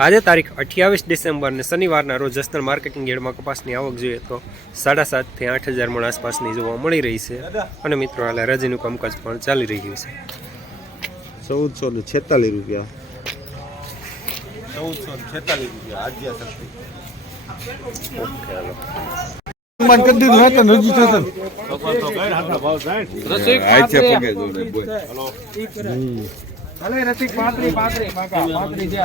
આજે તારીખ અઠ્યાવીસ ડિસેમ્બરને શનિવારના રોજ જસનલ માર્કેટિંગ યાર્ડમાં કપાસની આવક જોઈએ તો સાડા સાતથી આઠ હજાર મણ આસપાસની જોવા મળી રહી છે. અને મિત્રો હાલે રજીનું કામકાજ પણ ચાલી રહ્યું છે. ચૌદસો ને છેતાલીસ રૂપિયા. ચૌદસો ને છેતાલીસ રૂપિયા આજ્યા રસિક પાંત્રી પાંત્રી દીધું પાંત્રી ને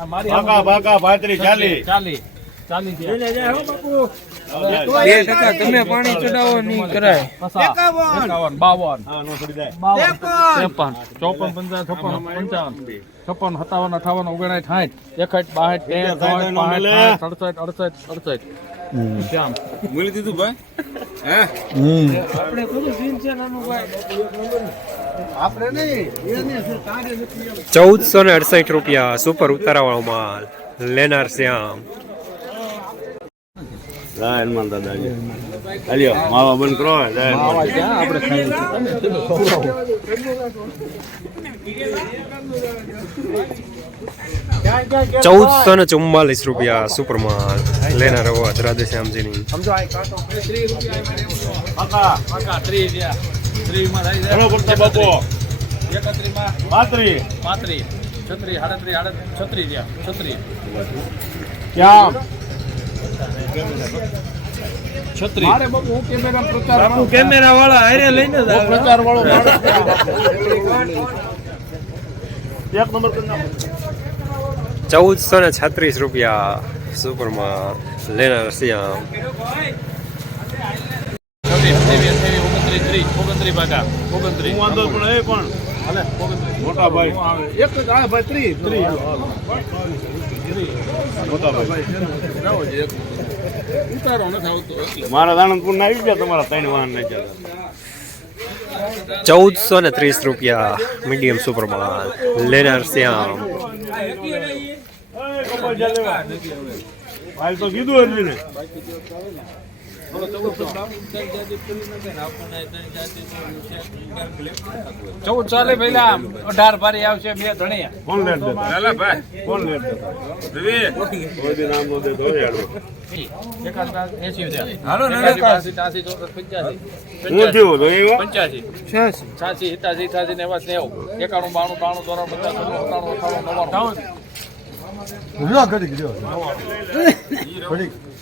આ મારી બાકા બાકા પાંત્રી ચાલી બે ટકા તમે પાણી ચડાવો નહીં કરાય. એકાવન. બાવન. હા નો છોડી જાય. ત્રેપન. ચોપન પંચાવન છપ્પન પંચાવન. છપ્પન સત્તાવન અઠાવન ઓગણસાઠ સાઠ. એકસઠ બાસઠ પાંસઠ સડસઠ અડસઠ અડસઠ આપણે થોડું સીન છે નાનું ભાઈ. ચૌદસો ને અડસઠ રૂપિયા સુપર ઉતારાવાળો માલ લેનાર શ્યામ. હનુમાન દાદાજી. હાલ્યો માવા બંધ કરો ચૌદસો ને ચુમ્માલીસ રૂપિયા સુપર માલ લેનાર અવાજ રાધેશ્યામજીની બાકા કેમેરા વાળા હારે લઈને પ્રચાર વાળો એક નંબર ચૌદસો ને છત્રીસ રૂપિયા સુપર માલ લેનાર શ્યામ છવ્વીસ સત્યાવીસ અઠ્યાવીસ ઓગણત્રીસ. ઓગણત્રીસ ભાગા ઓગણત્રીસ. હું વાંધો પણ એ પણ. મોટા ભાઈ એક જ આ ભાઈ ત્રીસ. ત્રીસ. મોટા ભાઈ ઉતારો નથી આવતો. મારા દાણંદપુર ના આવી ગયા તમારા ત્રણ વાહન નહીં ચાલે. ચૌદસો ને ત્રીસ રૂપિયા મીડિયમ સુપર માલ. લેનાર શ્યામ. હાલ તો કીધું ચૌદ ચાલે પેલા અઢાર પારી આવશે બે ધણિયા કોણ લેટ દેતા કોણ લેટ દેતા કોઈ બી નામ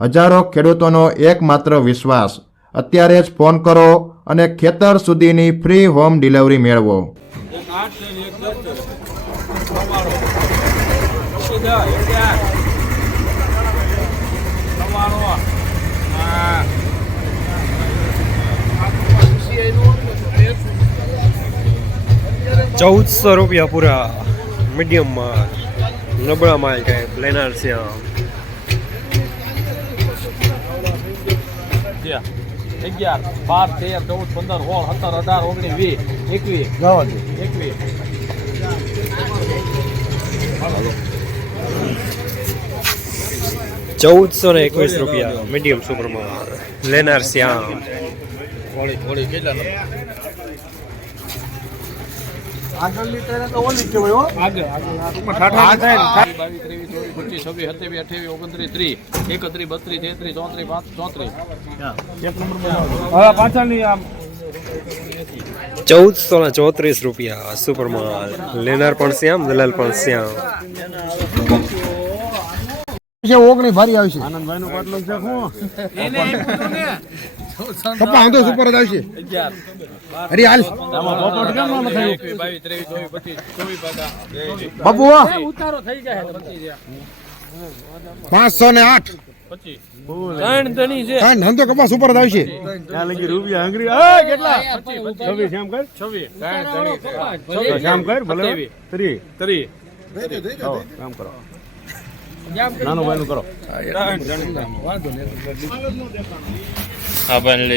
હજારો ખેડૂતોનો એકમાત્ર વિશ્વાસ. અત્યારે જ ફોન કરો અને ખેતર સુધીની ફ્રી હોમ ડિલિવરી મેળવો. ચૌદસો રૂપિયા પૂરા મીડિયમમાં નબળા માલ ટાઈપ લેનાર શ્યામ અગિયાર બાર તેર ચૌદ પંદર સોળ સત્તર અઢાર ઓગણીસ વીસ એકવીસ. એકવીસ. ચૌદસો ને એકવીસ રૂપિયા મીડિયમ સુપરમાં. લેનાર શ્યામ. હોળી હોળી કેટલા બાવીસ ત્રેવીસ ચોવીસ પચીસ છવ્વીસ સત્યાવીસ અઠ્યાવીસ ઓગણત્રીસ ત્રીસ એકત્રીસ બત્રીસ તેત્રીસ ચોત્રીસ પાંચ ચોત્રીસ. ચૌદસો ને ચોત્રીસ રૂપિયા સુપર માલ લેનાર પણ શ્યામ દલાલ પણ શ્યામ. છે ઓગણી ભારી આવશે આનંદભાઈ નું પાટલું છે શું? કપા આંધો સુપર જ આવશે. હરી અરે હાલ. બાપુ ઉતારો થઈ જાય પાંચસો ને આઠ. ત્રણ ધણી છે. કાંઈ ધંધો કપાસ સુપર જ આવશે. ત્યાં લગી રૂપિયા હંગરી આ કેટલા? છવ્વીસ શ્યામ કર. છવ્વીસ. શ્યામ કર ભલે. ત્રી. ત્રી. હો, કામ કરો. નાનું ભાઈ નું કરો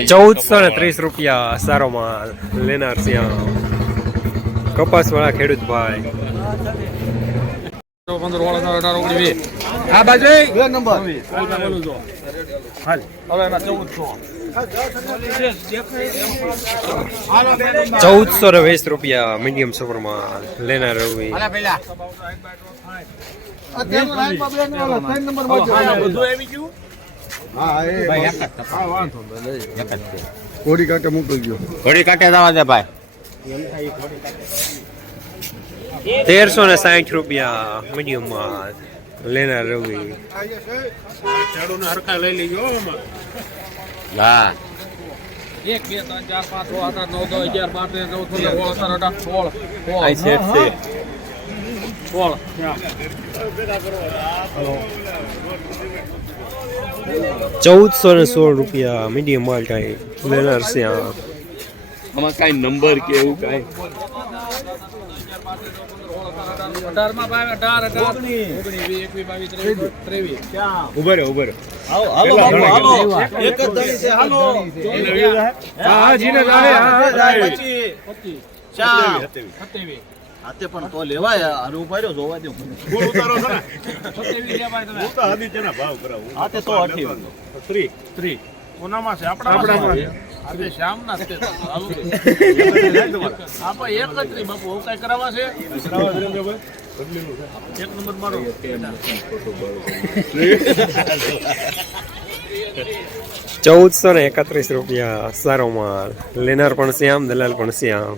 ચૌદસો ને ત્રીસ રૂપિયા સારો માલ લેનાર ત્યાં કપાસ વાળા ખેડૂત ભાઈ. આ બાજુ નંબર. ચૌદસો ને વીસ રૂપિયા મીડિયમ સુપર માલ લેનાર રવિ બધું આવી ગયું હા જ કોડી કાંટે મોકલી ગયો. ઘડી કાંટે જવા દે ભાઈ. તેરસો ને સાઠ રૂપિયા મીડિયમ માલ લેનાર રવિ. હરખા લઈ લેજો હા. એક બે ત્રણ ચાર પાંચ છ સાત આઠ નવ દસ અગિયાર બાર તેર ચૌદ પંદર સોળ સત્તર અઢાર સોળ. આઈ સોળ. ચૌદસો ને સોળ રૂપિયા મીડિયમ માલ ટાઈપ લેનાર છે આમાં કઈ નંબર કે એવું કઈ? અઢારમાં છે હાથે પણ તો લેવાય હારું ઊભા જોવા દો ફૂલ ઉતારો છે ને. સત્યાવીસ લે ભાઈ તમે. હું ભાવ કરાવું. હાથે તો અઠ્યાવીસ ત્રી. ત્રી. કોનામાં છે આપણામાં આજે શ્યામ ના છે. આપણે એક જ ત્રી બાપુ હવે કઈ કરાવવા છે. એક નંબર મારો. ચૌદસો ને એકત્રીસ રૂપિયા સારો માલ. લેનાર પણ શ્યામ દલાલ પણ શ્યામ.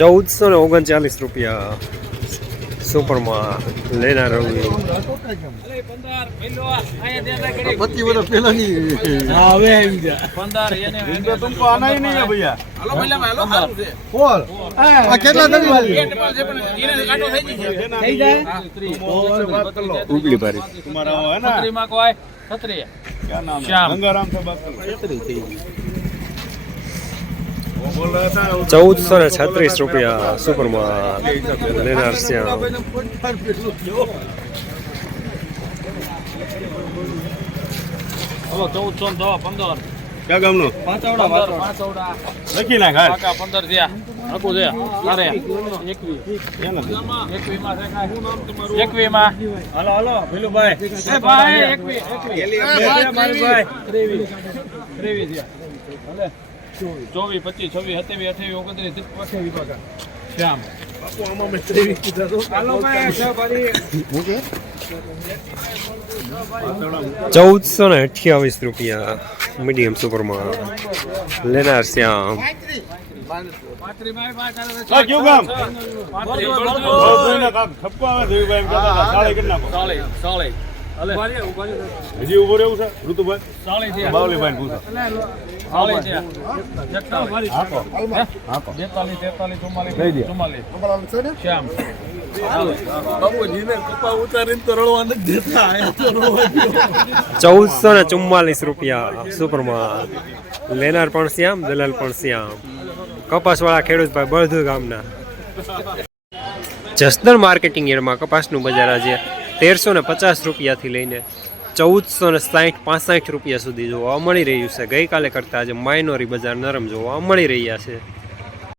ચૌદસો ને ઓગણચાલીસ રૂપિયા સુપરમાં લેનાર રવિ ચૌદસો ને છત્રીસ રૂપિયા સુપરમાં લેનાર શ્યામ ચૌદસો ને દવા પંદર. ક્યાં ગામનું? લખી નાખ હા પંદર થયા. હકું છે. અરે એકવી. એકવી માં હલો હલો ભીલુભાઈ. ભાઈ એકવી એકવી. ભાઈ ત્રેવી ત્રેવી થયા. ચોવીસ. પચીસ છવ્વીસ સત્યાવીસ અઠાવીસ ઓગણત્રીસ પચાવી શ્યામ. ચૌદસો ને અઠ્યાવીસ રૂપિયા મીડિયમ સુપરમાં. લેનાર શ્યામ. હજી ઊભો રહેવું છે? ઋતુભાઈ? બાવલીભાઈ ચૌદસો ને ચુમ્માલીસ રૂપિયા. સુપર માલ લેનાર પણ શ્યામ દલાલ પણ શ્યામ. કપાસવાળા ખેડૂત ભાઈ બળધુ ગામના. જસદણ માર્કેટિંગ યાર્ડમાં કપાસનું બજાર આજે તેરસો ને પચાસ રૂપિયાથી લઈને ચૌદસો ને સાઠ પાસઠ રૂપિયા સુધી જોવા મળી રહ્યું છે. ગઈકાલે કરતાં આજે માઇનોરી બજાર નરમ જોવા મળી રહ્યા છે.